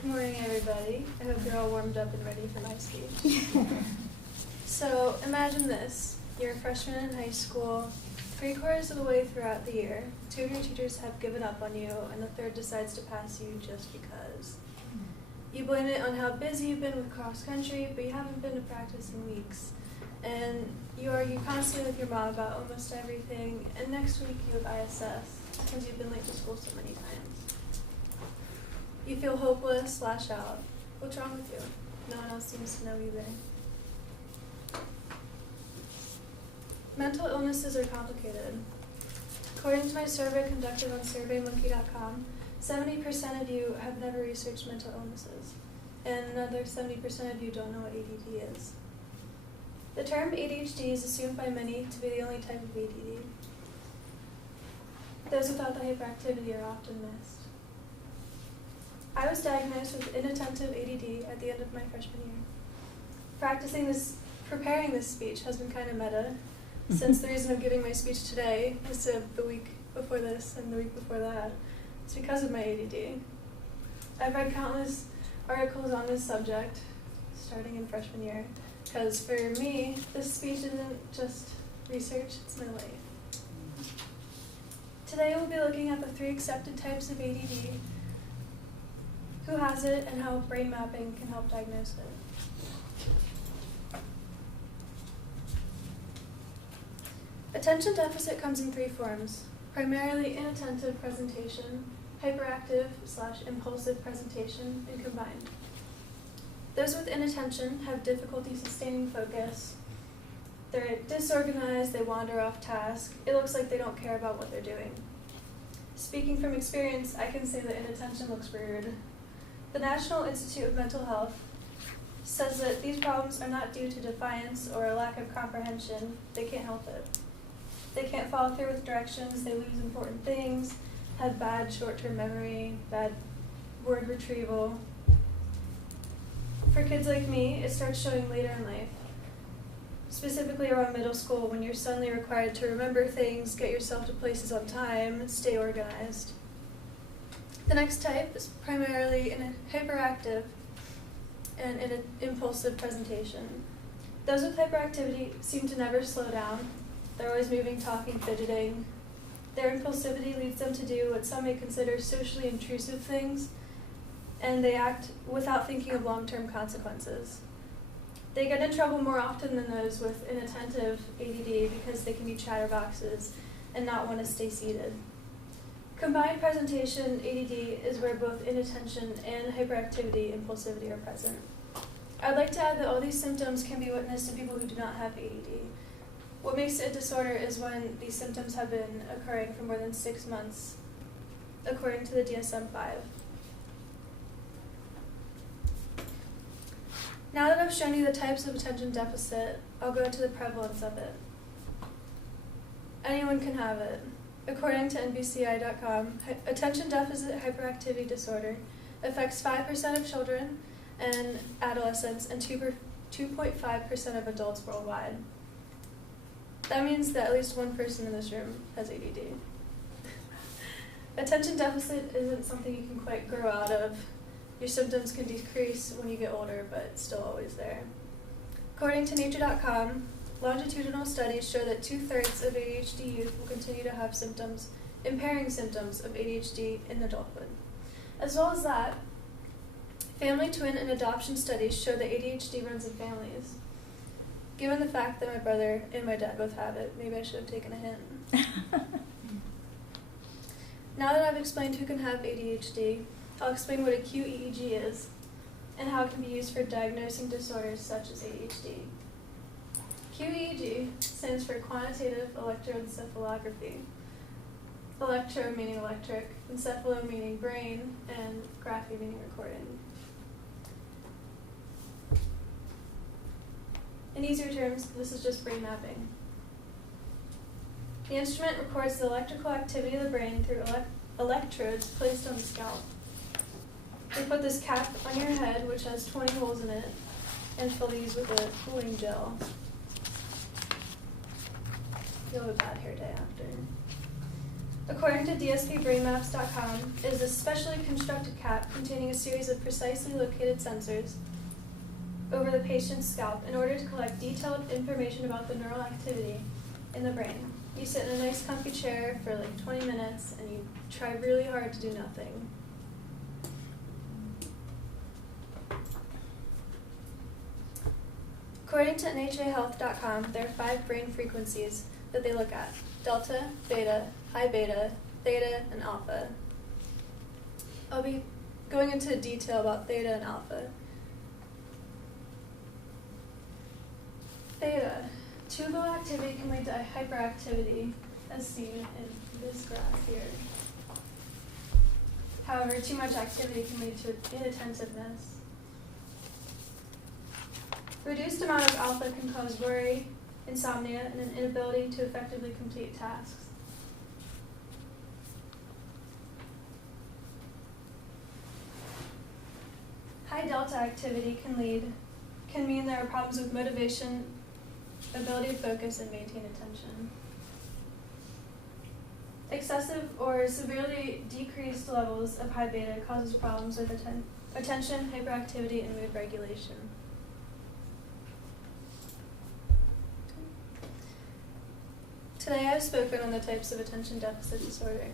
Good morning, everybody. I hope you're all warmed up and ready for my speech. So imagine this. You're a freshman in high school. 3/4 of the way throughout the year, 2 of your teachers have given up on you, and the third decides to pass you just because. You blame it on how busy you've been with cross country, but you haven't been to practice in weeks. And you argue constantly with your mom about almost everything, and next week you have ISS because you've been late to school so many times. You feel hopeless, lash out. What's wrong with you? No one else seems to know either. Mental illnesses are complicated. According to my survey conducted on SurveyMonkey.com, 70% of you have never researched mental illnesses, and another 70% of you don't know what ADD is. The term ADHD is assumed by many to be the only type of ADD. Those without the hyperactivity are often missed. I was diagnosed with inattentive ADD at the end of my freshman year. Preparing this speech has been kind of meta, since the reason I'm giving my speech today instead of the week before this and the week before that. It's because of my ADD. I've read countless articles on this subject, starting in freshman year, because for me, this speech isn't just research, it's my life. Today we'll be looking at the 3 accepted types of ADD, who has it, and how brain mapping can help diagnose it. Attention deficit comes in 3 forms, primarily inattentive presentation, hyperactive/impulsive presentation, and combined. Those with inattention have difficulty sustaining focus. They're disorganized, they wander off task. It looks like they don't care about what they're doing. Speaking from experience, I can say that inattention looks weird. The National Institute of Mental Health says that these problems are not due to defiance or a lack of comprehension. They can't help it. They can't follow through with directions, they lose important things, have bad short-term memory, bad word retrieval. For kids like me, it starts showing later in life, specifically around middle school when you're suddenly required to remember things, get yourself to places on time, stay organized. The next type is primarily in a hyperactive and in an impulsive presentation. Those with hyperactivity seem to never slow down. They're always moving, talking, fidgeting. Their impulsivity leads them to do what some may consider socially intrusive things, and they act without thinking of long-term consequences. They get in trouble more often than those with inattentive ADD because they can be chatterboxes and not want to stay seated. Combined presentation ADD is where both inattention and hyperactivity impulsivity are present. I'd like to add that all these symptoms can be witnessed in people who do not have ADD. What makes it a disorder is when these symptoms have been occurring for more than 6 months, according to the DSM-5. Now that I've shown you the types of attention deficit, I'll go into the prevalence of it. Anyone can have it. According to NBCI.com, attention deficit hyperactivity disorder affects 5% of children and adolescents and 2.5% of adults worldwide. That means that at least one person in this room has ADD. Attention deficit isn't something you can quite grow out of. Your symptoms can decrease when you get older, but it's still always there. According to Nature.com, longitudinal studies show that 2/3 of ADHD youth will continue to have symptoms, impairing symptoms of ADHD in adulthood. As well as that, family, twin, and adoption studies show that ADHD runs in families. Given the fact that my brother and my dad both have it, maybe I should have taken a hint. Now that I've explained who can have ADHD, I'll explain what a QEEG is and how it can be used for diagnosing disorders such as ADHD. QEEG stands for Quantitative Electroencephalography. Electro meaning electric, encephalo meaning brain, and graphy meaning recording. In easier terms, this is just brain mapping. The instrument records the electrical activity of the brain through electrodes placed on the scalp. They put this cap on your head, which has 20 holes in it, and fill these with a cooling gel. You'll have a bad hair day after. According to DSPBrainMaps.com, it is a specially constructed cap containing a series of precisely located sensors over the patient's scalp in order to collect detailed information about the neural activity in the brain. You sit in a nice comfy chair for like 20 minutes and you try really hard to do nothing. According to NHAHealth.com, there are 5 brain frequencies that they look at: delta, beta, high beta, theta, and alpha. I'll be going into detail about theta and alpha. Theta. Too low activity can lead to hyperactivity, as seen in this graph here. However, too much activity can lead to inattentiveness. Reduced amount of alpha can cause worry, insomnia, and an inability to effectively complete tasks. High delta activity can mean there are problems with motivation, ability to focus, and maintain attention. Excessive or severely decreased levels of high beta causes problems with attention, hyperactivity, and mood regulation. Today I've spoken on the types of attention deficit disorder,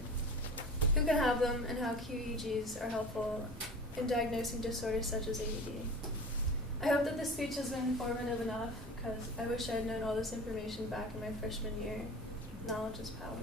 who can have them, and how QEEGs are helpful in diagnosing disorders such as ADD. I hope that this speech has been informative enough, because I wish I had known all this information back in my freshman year. Knowledge is power.